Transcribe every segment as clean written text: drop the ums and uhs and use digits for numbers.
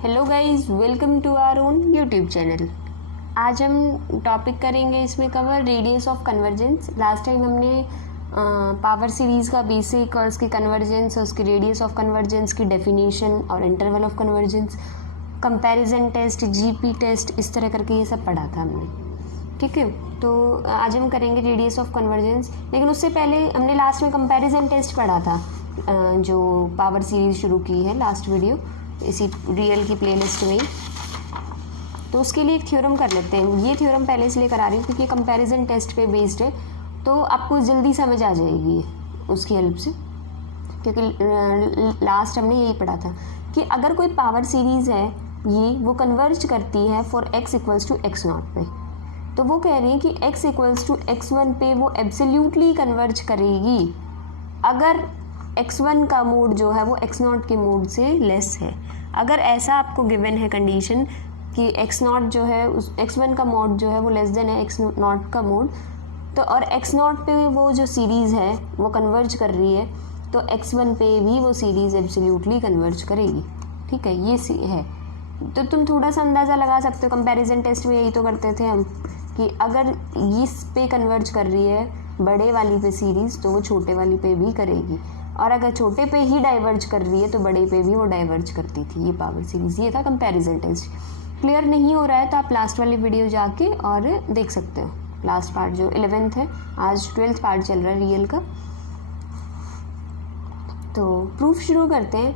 Hello guys, welcome to our own YouTube channel. आज हम topic करेंगे इसमें cover radius of convergence. Last time हमने पावर सीरीज़ का बेसिक और उसकी कन्वर्जेंस और उसकी रेडियस ऑफ कन्वर्जेंस की डेफिनेशन और interval of convergence, comparison test, GP test, इस तरह करके ये सब पढ़ा था हमने। ठीक है, तो आज हम करेंगे रेडियस ऑफ कन्वर्जेंस। लेकिन उससे पहले हमने लास्ट में कंपैरिजन टेस्ट पढ़ा था, जो पावर सीरीज़ शुरू की है लास्ट वीडियो इसी रियल की प्लेलिस्ट में। तो उसके लिए एक थ्योरम कर लेते हैं। ये थ्योरम पहले इसलिए करा रही हूँ क्योंकि कंपैरिजन टेस्ट पे बेस्ड है, तो आपको जल्दी समझ आ जाएगी उसकी हेल्प से। क्योंकि लास्ट हमने यही पढ़ा था कि अगर कोई पावर सीरीज़ है वो कन्वर्ज करती है for x equals to x nought पे, तो वो कह रही है कि x इक्वल्स टू x1 पे वो एब्सोल्यूटली कन्वर्ज करेगी अगर x1 का मोड जो है वो x0 के मोड से लेस है। अगर ऐसा आपको गिवन है कंडीशन कि x0 जो है उस x1 का मोड जो है वो लेस देन है x0 का मोड, तो और x0 पे वो जो सीरीज़ है वो कन्वर्ज कर रही है, तो x1 पे भी वो सीरीज़ एब्सोल्यूटली कन्वर्ज करेगी। ठीक है, ये है। तो तुम थोड़ा सा अंदाज़ा लगा सकते हो, कंपैरिजन टेस्ट में यही तो करते थे हम कि अगर इस पे कन्वर्ज कर रही है बड़े वाली पे सीरीज़, तो वो छोटे वाली पे भी करेगी, और अगर छोटे पे ही डाइवर्ज कर रही है तो बड़े पे भी वो डाइवर्ज करती थी। ये पावर सीरीज़, ये था कंपैरिजन टेस्ट। क्लियर नहीं हो रहा है तो आप लास्ट वाली वीडियो जाके और देख सकते हो। लास्ट पार्ट जो 11th है, आज 12th पार्ट चल रहा है रियल का। तो प्रूफ शुरू करते हैं।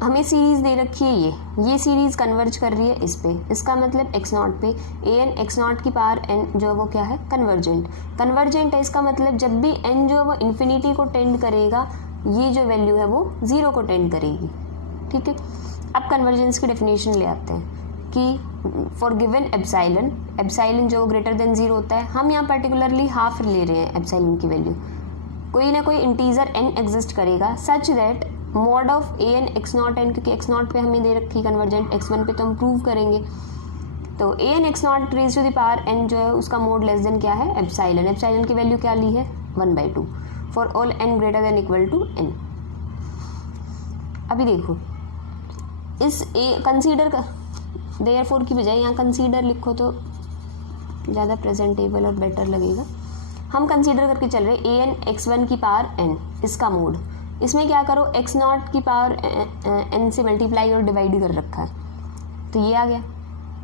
हमें सीरीज़ दे रखी है, ये सीरीज़ कन्वर्ज कर रही है इस पे, इसका मतलब x0 पे an x0 की पावर n जो है वो क्या है, कन्वर्जेंट है। इसका मतलब जब भी n जो है वो इन्फिनिटी को टेंड करेगा, ये जो वैल्यू है वो 0 को टेंड करेगी। ठीक है, अब कन्वर्जेंस की डेफिनेशन ले आते हैं कि फॉर गिवन एप्साइलन जो ग्रेटर देन 0 होता है, हम यहाँ पर्टिकुलरली हाफ ले रहे हैं एप्साइलन की वैल्यू, कोई ना कोई इंटीजर n एग्जिस्ट करेगा such that mod of an x0 n, क्योंकि x0 पे हमें दे रखी कन्वर्जेंट, x1 पे तो हम प्रूव करेंगे। तो an x0 raise to the power n जो है उसका मोड लेस देन क्या है, एप्साइलन की वैल्यू क्या ली है, 1/2 for all n greater than equal to n। अभी देखो, इस कंसीडर का देयरफॉर की बजाय यहाँ कंसीडर लिखो तो ज़्यादा प्रेजेंटेबल और बेटर लगेगा। हम कंसीडर करके चल रहे an x1 की पावर n, इसका मोड। इसमें क्या करो, x0 की पावर n से मल्टीप्लाई और डिवाइड कर रखा है, तो ये आ गया।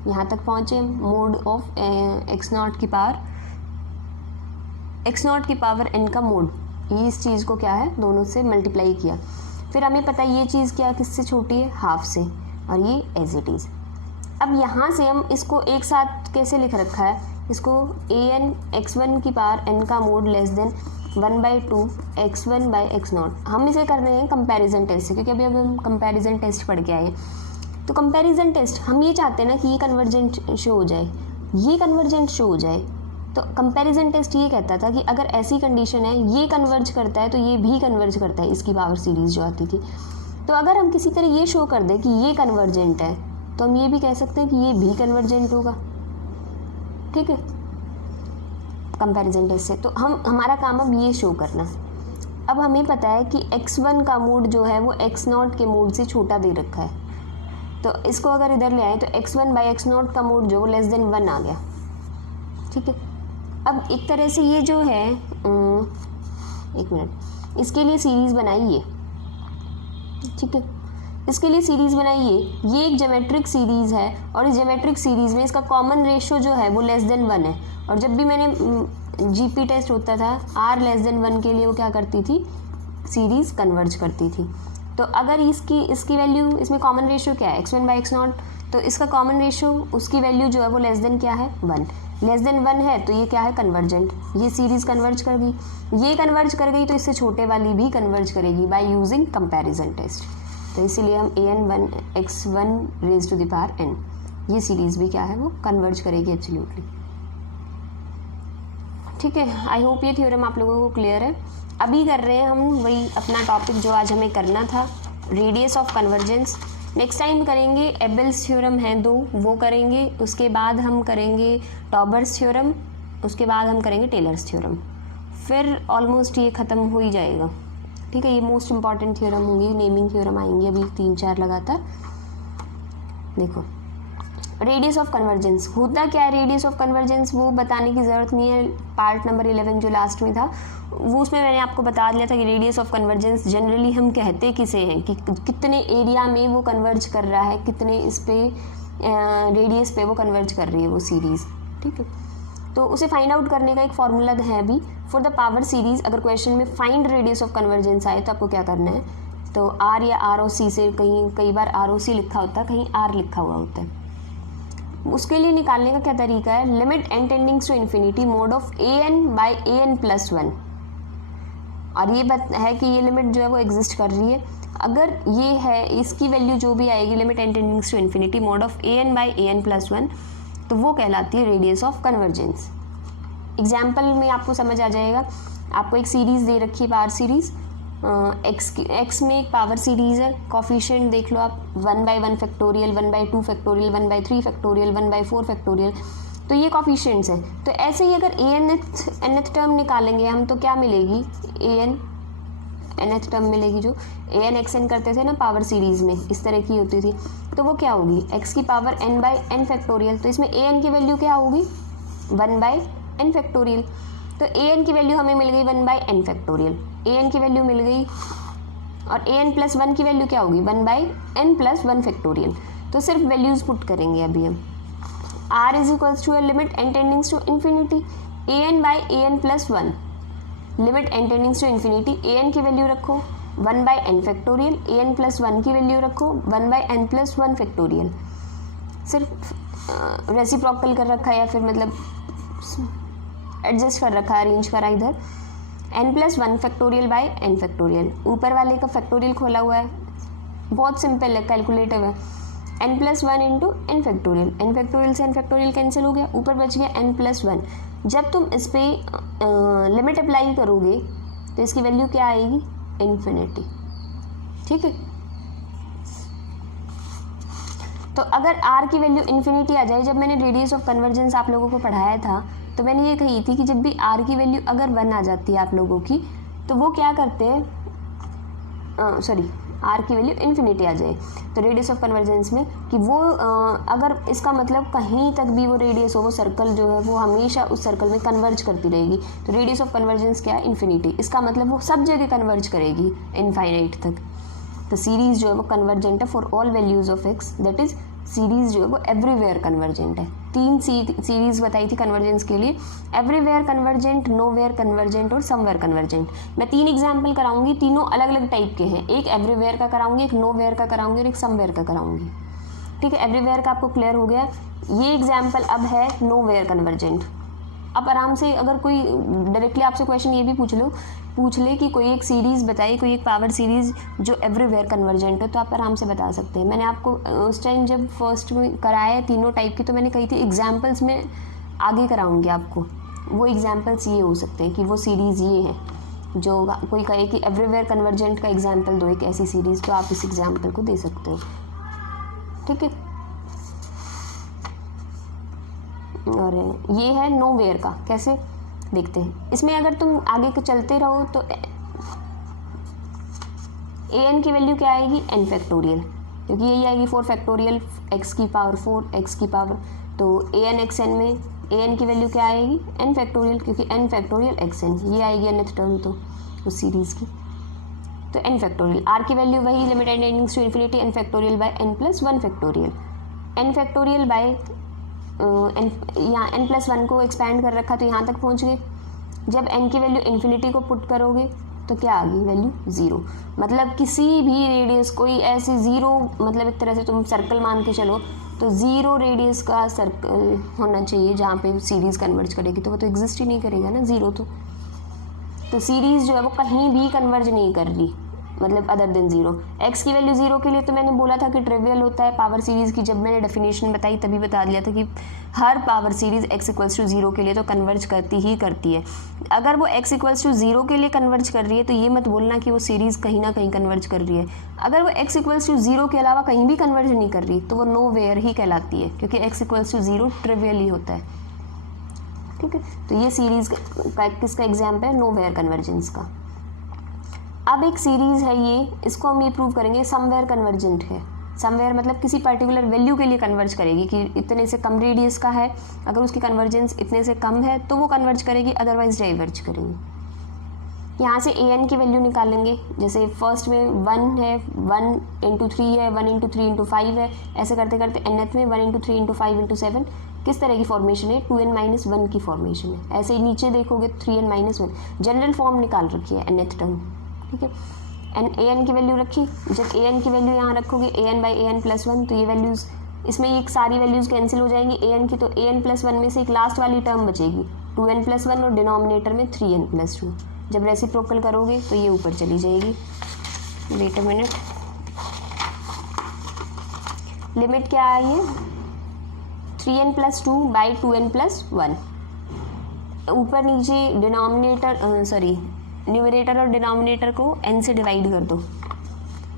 यहाँ तक पहुँचे, मोड ऑफ x0 की पावर n का मोड, ये इस चीज़ को क्या है, दोनों से मल्टीप्लाई किया। फिर हमें पता है ये चीज़ क्या किससे छोटी है, हाफ से, और ये एज इट इज़। अब यहाँ से हम इसको एक साथ कैसे लिख रखा है, इसको an x1 की पावर n का mode less than 1/2 x1 by x0। हम इसे कर रहे हैं कंपैरिजन टेस्ट से, क्योंकि अभी हम कंपैरिजन टेस्ट पढ़ के आए। तो कंपैरिजन टेस्ट हम ये चाहते हैं ना कि ये कन्वर्जेंट शो हो जाए, ये कन्वर्जेंट शो हो जाए। तो कंपैरिजन टेस्ट ये कहता था कि अगर ऐसी कंडीशन है, ये कन्वर्ज करता है तो ये भी कन्वर्ज करता है, इसकी पावर सीरीज़ जो आती थी। तो अगर हम किसी तरह ये शो कर दें कि ये कन्वर्जेंट है, तो हम ये भी कह सकते हैं कि ये भी कन्वर्जेंट होगा। ठीक है, कंपैरिजन टेस्ट से। तो हमारा काम अब ये शो करना। अब हमें पता है कि x1 का मोड जो है वो x0 के मोड से छोटा दे रखा है, तो इसको अगर इधर ले आए तो x1 बाई x0 का मोड जो वो लेस देन 1 आ गया। ठीक है, अब एक तरह से ये जो है, एक मिनट, इसके लिए सीरीज़ बनाइए। ठीक है, इसके लिए सीरीज़ बनाइए। ये एक ज्योमेट्रिक सीरीज़ है, और इस ज्योमेट्रिक सीरीज़ में इसका कॉमन रेशियो जो है वो लेस देन 1 है। और जब भी मैंने जीपी टेस्ट होता था, r लेस देन 1 के लिए वो क्या करती थी, सीरीज़ कन्वर्ज करती थी। तो अगर इसकी वैल्यू, इसमें कॉमन रेशियो क्या है, x1 बाई x0, तो इसका कॉमन रेशियो, उसकी वैल्यू जो है वो लेस देन क्या है, 1। लेस देन 1 है तो ये क्या है, कन्वर्जेंट। ये सीरीज़ कन्वर्ज कर गई, ये कन्वर्ज कर गई, तो इससे छोटे वाली भी कन्वर्ज करेगी बाय यूजिंग कंपैरिजन टेस्ट। तो इसीलिए हम an x1 raise to the power n, ये सीरीज़ भी क्या है, वो कन्वर्ज करेगी एब्सोल्युटली। ठीक है, आई होप ये थ्योरम आप लोगों को क्लियर है। अभी कर रहे हैं हम वही अपना टॉपिक जो आज हमें करना था, radius of convergence. Next time करेंगे एबेल्स थ्योरम हैं 2, वो करेंगे। उसके बाद हम करेंगे टॉबर्स थ्योरम, उसके बाद हम करेंगे टेलर्स थ्योरम। फिर ऑलमोस्ट ये ख़त्म हो ही जाएगा। ठीक है, ये मोस्ट इंपॉर्टेंट थ्योरम होंगी, नेमिंग थ्योरम आएंगे अभी 3-4 लगातार। देखो रेडियस ऑफ कन्वर्जेंस होता क्या है, रेडियस ऑफ कन्वर्जेंस वो बताने की ज़रूरत नहीं है, पार्ट नंबर 11 जो लास्ट में था वो उसमें मैंने आपको बता दिया था कि रेडियस ऑफ कन्वर्जेंस जनरली हम कहते किसे हैं कि कितने एरिया में वो कन्वर्ज कर रहा है, कितने इस पे रेडियस पे वो कन्वर्ज कर रही है वो सीरीज़, ठीक है। तो उसे फाइंड आउट करने का एक फार्मूला है अभी फॉर द पावर सीरीज़। अगर क्वेश्चन में फाइंड रेडियस ऑफ कन्वर्जेंस आए तो आपको क्या करना है, तो आर या आर ओ सी से, कहीं कई बार आर ओ सी लिखा होता है, कहीं आर लिखा हुआ होता है। उसके लिए निकालने का क्या तरीका है, limit n tends to infinity mod of a n by a n plus 1, और ये बात है कि ये लिमिट जो है वो एग्जिस्ट कर रही है। अगर ये है, इसकी वैल्यू जो भी आएगी limit n tends to infinity mod of a n by a n plus 1, तो वो कहलाती है रेडियस ऑफ कन्वर्जेंस। एग्जाम्पल में आपको समझ आ जाएगा। आपको एक सीरीज़ दे रखी है, पावर सीरीज़ एक्स में एक पावर सीरीज़ है, कॉफिशिएंट देख लो आप 1/1 फैक्टोरियल, 1/2 फैक्टोरियल, 1/3 फैक्टोरियल, 1/4 फैक्टोरियल, तो ये कॉफिशिएंट्स हैं। तो ऐसे ही अगर ए एनथ टर्म निकालेंगे हम तो क्या मिलेगी, ए एन एनथ टर्म मिलेगी, जो ए एन एक्स एन करते थे ना पावर सीरीज़ में, इस तरह की होती थी, तो वो क्या होगी एक्स की पावर n/n फैक्टोरियल। तो इसमें ए एन की वैल्यू क्या होगी 1/n फैक्टोरियल। तो ए एन की वैल्यू हमें मिल गई 1/n फैक्टोरियल, ए एन की वैल्यू मिल गई, और ए एन प्लस 1 की वैल्यू क्या होगी 1/n प्लस 1 फैक्टोरियल। तो सिर्फ वैल्यूज़ पुट करेंगे अभी हम। r is equals to a limit n tends to infinity a n by a n plus 1, limit n tends to infinity a n की value रखो 1/n फैक्टोरियल, ए n plus 1 की value रखो 1/n plus 1 factorial. सिर्फ reciprocal कर रखा है या फिर मतलब एडजस्ट कर रखा है, अरेंज करा इधर n+1 factorial by n factorial. ऊपर वाले का फैक्टोरियल खोला हुआ है, बहुत सिंपल है, कैलकुलेटिव है, n+1 into n factorial, n factorial से n फैक्टोरियल कैंसिल हो गया, ऊपर बच गया n+1। जब तुम इस पर लिमिट अप्लाई करोगे तो इसकी वैल्यू क्या आएगी इन्फिनिटी, ठीक है। तो अगर r की वैल्यू इन्फिनिटी आ जाए, जब मैंने रेडियस ऑफ कन्वर्जेंस आप लोगों को पढ़ाया था तो मैंने ये कही थी कि जब भी r की वैल्यू अगर 1 आ जाती है आप लोगों की, तो वो क्या करते हैं, r की वैल्यू इन्फिनिटी आ जाए तो रेडियस ऑफ कन्वर्जेंस में कि वो अगर इसका मतलब कहीं तक भी वो रेडियस हो, वो सर्कल जो है वो हमेशा उस सर्कल में कन्वर्ज करती रहेगी। तो रेडियस ऑफ कन्वर्जेंस क्या है इन्फिनिटी, इसका मतलब वो सब जगह कन्वर्ज करेगी इनफाइनाइट तक। तो सीरीज़ जो है वो कन्वर्जेंट है for all values of x, that is series जो है वो एवरीवेयर कन्वर्जेंट है। 3 सीरीज़ बताई थी कन्वर्जेंस के लिए, एवरीवेयर कन्वर्जेंट, नोवेयर कन्वर्जेंट और समवेयर कन्वर्जेंट। मैं 3 एग्जाम्पल कराऊंगी, तीनों अलग अलग टाइप के हैं, एक एवरीवेयर का कराऊंगी, एक नोवेयर का कराऊंगी और एक समवेयर का कराऊंगी, ठीक है। एवरीवेयर का आपको क्लियर हो गया। ये एग्जाम्पल अब है नोवेयर कन्वर्जेंट। अब आराम से अगर कोई डायरेक्टली आपसे क्वेश्चन ये भी पूछ ले कि कोई एक सीरीज़ बताइए, कोई एक पावर सीरीज़ जो एवरीवेयर कन्वर्जेंट हो, तो आप आराम से बता सकते हैं। मैंने आपको उस टाइम जब फर्स्ट में कराया तीनों टाइप की, तो मैंने कही थी एग्जाम्पल्स में आगे कराऊंगी आपको, वो एग्जाम्पल्स ये हो सकते हैं कि वो सीरीज़ ये है। जो कोई कहे कि एवरीवेयर कन्वर्जेंट का एग्जाम्पल दो एक ऐसी सीरीज़, तो आप इस एग्जाम्पल को दे सकते हो, ठीक है। और ये है नोवेयर का, कैसे देखते हैं। इसमें अगर तुम आगे को चलते रहो तो ए एन की वैल्यू क्या आएगी n फैक्टोरियल, क्योंकि यही आएगी 4 फैक्टोरियल x की पावर 4 x की पावर, तो ए एन एक्स एन में ए एन की वैल्यू क्या आएगी n फैक्टोरियल, क्योंकि n फैक्टोरियल एक्स एन, ये आएगी nth टर्म तो उस सीरीज़ की, तो n फैक्टोरियल। r की वैल्यू वही limit n tends to infinity n factorial by n+1 factorial, n factorial by यहाँ n+1 को एक्सपैंड कर रखा तो यहाँ तक पहुँच गए। जब n की वैल्यू इन्फिनिटी को पुट करोगे तो क्या आ गई वैल्यू 0, मतलब किसी भी रेडियस, कोई ऐसे 0, मतलब एक तरह से तुम सर्कल मान के चलो तो 0 रेडियस का सर्कल होना चाहिए जहाँ पे सीरीज़ कन्वर्ज करेगी, तो वो तो एग्जिस्ट ही नहीं करेगा ना 0। तो सीरीज़ जो है वो कहीं भी कन्वर्ज नहीं कर रही, मतलब अदर देन 0। x की वैल्यू 0 के लिए तो मैंने बोला था कि ट्रिवियल होता है पावर सीरीज़ की, जब मैंने डेफिनेशन बताई तभी बता दिया था कि हर power series x equals to 0 के लिए तो कन्वर्ज करती ही करती है। अगर वो x इक्वल्स टू 0 के लिए कन्वर्ज कर रही है तो ये मत बोलना कि वो सीरीज़ कहीं ना कहीं कन्वर्ज कर रही है। अगर वो x इक्वल्स टू 0 के अलावा कहीं भी कन्वर्ज नहीं कर रही तो वो नो वेयर ही कहलाती है, क्योंकि x इक्वल्स टू 0 ट्रिवियल ही होता है, ठीक है। तो ये सीरीज़ का किसका एग्जाम्पल है, नो वेयर कन्वर्जेंस का। अब एक सीरीज़ है ये, इसको हम ये प्रूव करेंगे समवेयर कन्वर्जेंट है। समवेयर मतलब किसी पर्टिकुलर वैल्यू के लिए कन्वर्ज करेगी कि इतने से कम रेडियस का है, अगर उसकी कन्वर्जेंस इतने से कम है तो वो कन्वर्ज करेगी, अदरवाइज डाइवर्ज करेगी। यहाँ से ए एन की वैल्यू निकालेंगे, जैसे फर्स्ट में 1 है, 1 इंटू 3 है, 1 इंटू 3 इंटू 5 है, ऐसे करते करते nth में 1 इंटू 3 इंटू 5 इंटू 7 किस तरह की फॉर्मेशन है, 2n-1 की फॉर्मेशन है। ऐसे ही नीचे देखोगे 3n-1 जनरल फॉर्म निकाल रखी है nth टर्म, ठीक है। ए एन की वैल्यू रखी, जब ए एन की वैल्यू यहाँ रखोगे an/an+1 तो ये वैल्यूज़ इसमें ये सारी वैल्यूज़ कैंसिल हो जाएंगी ए एन की, तो an+1 में से एक लास्ट वाली टर्म बचेगी 2n+1 और डिनोमिनेटर में 3n+2। जब रेसिप्रोकल करोगे तो ये ऊपर चली जाएगी। वेट अ मिनट, लिमिट क्या आई है 3n+2/2n+1। ऊपर नीचे डिनोमिनेटर न्यूमरेटर और डिनोमिनेटर को n से डिवाइड कर दो।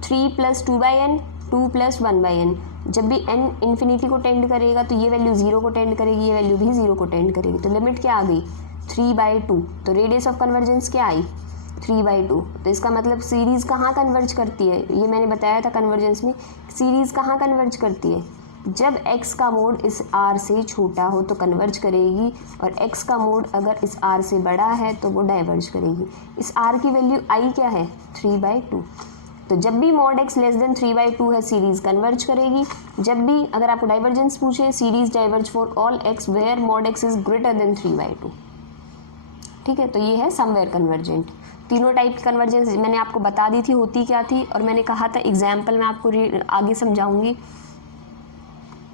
3 + 2/n, 2 + 1/n। जब भी n इन्फिनिटी को टेंड करेगा तो ये वैल्यू 0 को टेंड करेगी, ये वैल्यू भी 0 को टेंड करेगी। तो लिमिट क्या आ गई 3/2। तो रेडियस ऑफ कन्वर्जेंस क्या आई 3/2। तो इसका मतलब सीरीज़ कहाँ कन्वर्ज करती है, ये मैंने बताया था कन्वर्जेंस में, सीरीज़ कहाँ कन्वर्ज करती है, जब x का मोड इस r से छोटा हो तो कन्वर्ज करेगी, और x का मोड अगर इस r से बड़ा है तो वो डाइवर्ज करेगी। इस r की वैल्यू i क्या है 3/2। तो जब भी mod x लेस देन 3/2 है सीरीज़ कन्वर्ज करेगी। जब भी अगर आपको डाइवर्जेंस पूछे, series diverge for all x where mod x is greater than 3/2। ठीक है, तो ये है समवेयर कन्वर्जेंट। तीनों टाइप की कन्वर्जेंस मैंने आपको बता दी थी होती क्या थी, और मैंने कहा था एग्जाम्पल मैं आपको आगे समझाऊंगी।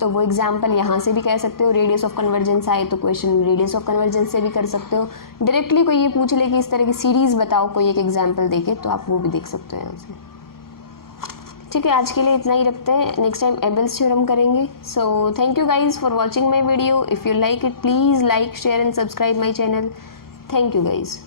तो वो एग्जाम्पल यहाँ से भी कह सकते हो, रेडियस ऑफ कन्वर्जेंस आए तो क्वेश्चन रेडियस ऑफ कन्वर्जेंस से भी कर सकते हो। डायरेक्टली कोई ये पूछ ले कि इस तरह की सीरीज़ बताओ कोई एक एग्जाम्पल देके, तो आप वो भी देख सकते हो यहाँ से। ठीक है, आज के लिए इतना ही रखते हैं, नेक्स्ट टाइम एबल्स थ्योरम करेंगे। So thank you guys for watching my video. If you like it please like share and subscribe my channel. Thank you guys.